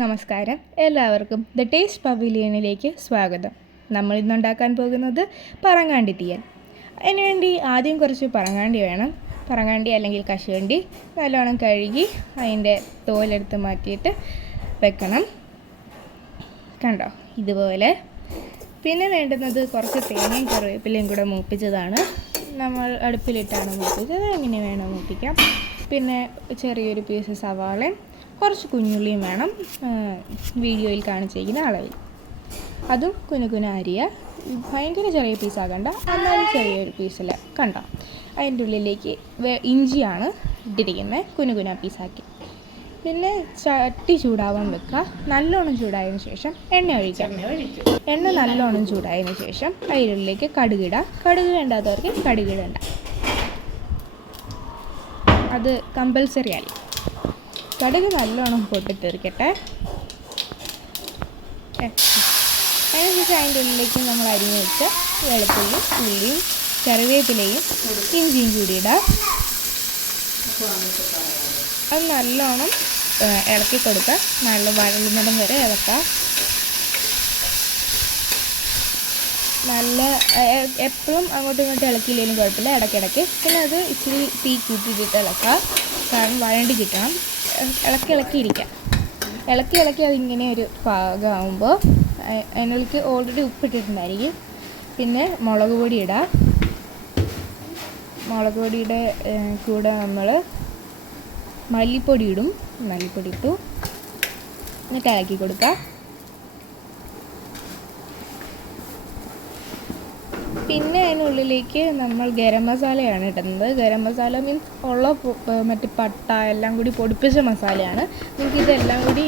നമസ്കാരം, എല്ലാവർക്കും the taste പവിലിയനിലേക്ക് സ്വാഗതം. നമ്മൾ ഇന്നുണ്ടാക്കാൻ പോകുന്നത് പറങ്ങാണ്ടി തീയൽ. അതിനുവേണ്ടി ആദ്യം കുറച്ച് പറങ്ങാണ്ടി വേണം. പറങ്ങാണ്ടി അല്ലെങ്കിൽ കശുവണ്ടി നല്ലോണം കഴുകി അതിൻ്റെ തോലെടുത്ത് മാറ്റിയിട്ട് വെക്കണം. കണ്ടോ, ഇതുപോലെ. പിന്നെ വേണ്ടുന്നത് കുറച്ച് തേങ്ങയും കറിവേപ്പിലയും കൂടെ മൂപ്പിച്ചതാണ്. നമ്മൾ അടുപ്പിലിട്ടാണ് മൂപ്പിച്ചത്, എങ്ങനെ വേണം മൂപ്പിക്കാം. പിന്നെ ചെറിയൊരു പീസ് സവാളയും കുറച്ച് കുഞ്ഞുള്ളിയും വേണം, വീഡിയോയിൽ കാണിച്ചിരിക്കുന്ന അളവിൽ. അതും കുനുകുന അരിയ, ഭയങ്കര ചെറിയ പീസാകണ്ട, എന്നാലും ചെറിയൊരു പീസിൽ. കണ്ടോ, അതിൻ്റെ ഉള്ളിലേക്ക് ഇഞ്ചിയാണ് ഇട്ടിരിക്കുന്നത്, കുനുകുന പീസാക്കി. പിന്നെ ചട്ടി ചൂടാവാൻ വെക്കുക. നല്ലോണം ചൂടായതിനു ശേഷം എണ്ണ ഒഴിക്കാം. എണ്ണ നല്ലോണം ചൂടായതിനു ശേഷം അതിനുള്ളിലേക്ക് കടുകിടാം. കടുക് വേണ്ടാത്തവർക്ക് കടുകിടണ്ട, അത് കമ്പൽസറി അല്ല. കടുക് നല്ലോണം പൊട്ടിത്തെറിക്കട്ടെ. അതിനുശേഷം അതിൻ്റെ ഉള്ളിലേക്ക് നമ്മൾ അരിഞ്ഞ് വെച്ച വെളുത്തുള്ളിയും ഉള്ളിയും കറിവേപ്പിലയും ഇഞ്ചിയും കൂടി ഇടാം. അത് നല്ലോണം ഇളക്കി കൊടുക്കുക. നല്ല വഴലുന്നിടം വരെ ഇളക്കുക. എപ്പോഴും അങ്ങോട്ടും ഇങ്ങോട്ടും ഇളക്കിയില്ലെങ്കിലും കുഴപ്പമില്ല, ഇടയ്ക്കിടയ്ക്ക്. പിന്നെ അത് ഇച്ചിരി തീ കൂട്ടിയിട്ട് ഇളക്കുക, കാരണം വഴണ്ടി കിട്ടണം. ഇളക്കി അതിങ്ങനെ ഒരു പാകമാകുമ്പോൾ അതിനുള്ളിലേക്ക് ഓൾറെഡി ഉപ്പിട്ടിട്ടുണ്ടായിരിക്കും. പിന്നെ മുളക് പൊടി ഇടാം. മുളക് പൊടിയുടെ കൂടെ നമ്മൾ മല്ലിപ്പൊടി ഇടും. മല്ലിപ്പൊടി ഇട്ടു, എന്നിട്ട് ഇളക്കി കൊടുക്കുക. പിന്നെ അതിനുള്ളിലേക്ക് നമ്മൾ ഗരം മസാലയാണ് ഇടുന്നത്. ഗരം മസാല മീൻസ് ഉള്ള മറ്റേ പട്ട എല്ലാം കൂടി പൊടിപ്പിച്ച മസാലയാണ്. നിങ്ങൾക്ക് ഇതെല്ലാം കൂടി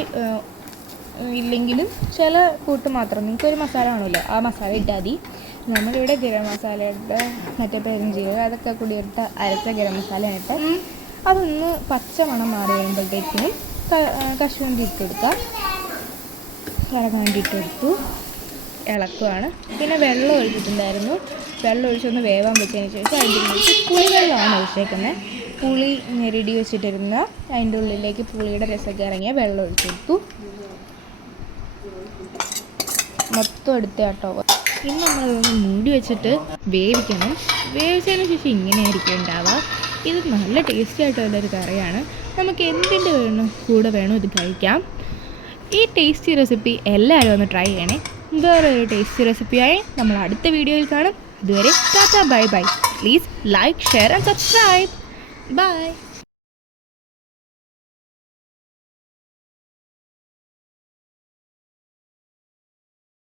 ഇല്ലെങ്കിലും ചില കൂട്ട് മാത്രം, നിങ്ങൾക്കൊരു മസാല ആണല്ലോ, ആ മസാല ഇട്ടാൽ മതി. നമ്മളിവിടെ ഗരം മസാലയുടെ മറ്റേ പെരുംജീരകം അതൊക്കെ കൂടി ഇട്ട് അരച്ച ഗരം മസാല ഇട്ട് അതൊന്ന് പച്ച മണം മാറി വരുമ്പോഴത്തേക്കിനും കശുവണ്ടി ഇട്ട് കൊടുക്കുക. പറങ്ങാണ്ടി ഇട്ടെടുത്തു, ഇളക്കുവാണ്. പിന്നെ വെള്ളം ഒഴിച്ചിട്ടുണ്ടായിരുന്നു. വെള്ളം ഒഴിച്ചൊന്ന് വേവാൻ വെച്ചതിന് ശേഷം അതിൻ്റെ ഉള്ളിലേക്ക് പുളിവെള്ളമാണ് ഒഴിച്ചേക്കുന്നത്. പുളി ഞെരടി വെച്ചിട്ടിരുന്ന അതിൻ്റെ ഉള്ളിലേക്ക് പുളിയുടെ രസമൊക്കെ ഇറങ്ങിയ വെള്ളം ഒഴിച്ചെടുത്തു. മൊത്തം എടുത്ത് കേട്ടോ. ഇനി നമ്മളതൊന്ന് മൂടി വെച്ചിട്ട് വേവിക്കണം. വേവിച്ചതിന് ശേഷം ഇങ്ങനെയായിരിക്കും ഉണ്ടാവുക. ഇത് നല്ല ടേസ്റ്റി ആയിട്ടുള്ളൊരു കറിയാണ്. നമുക്ക് എന്തിൻ്റെ കൂടെ വേണോ ഇത് കഴിക്കാം. ഈ ടേസ്റ്റി റെസിപ്പി എല്ലാവരും ഒന്ന് ട്രൈ ചെയ്യണേ. വേറൊരു ടേസ്റ്റി റെസിപ്പിയായി നമ്മൾ അടുത്ത വീഡിയോയിൽ കാണും. അതുവരെ tata, bye bye. Please like, share and subscribe. By.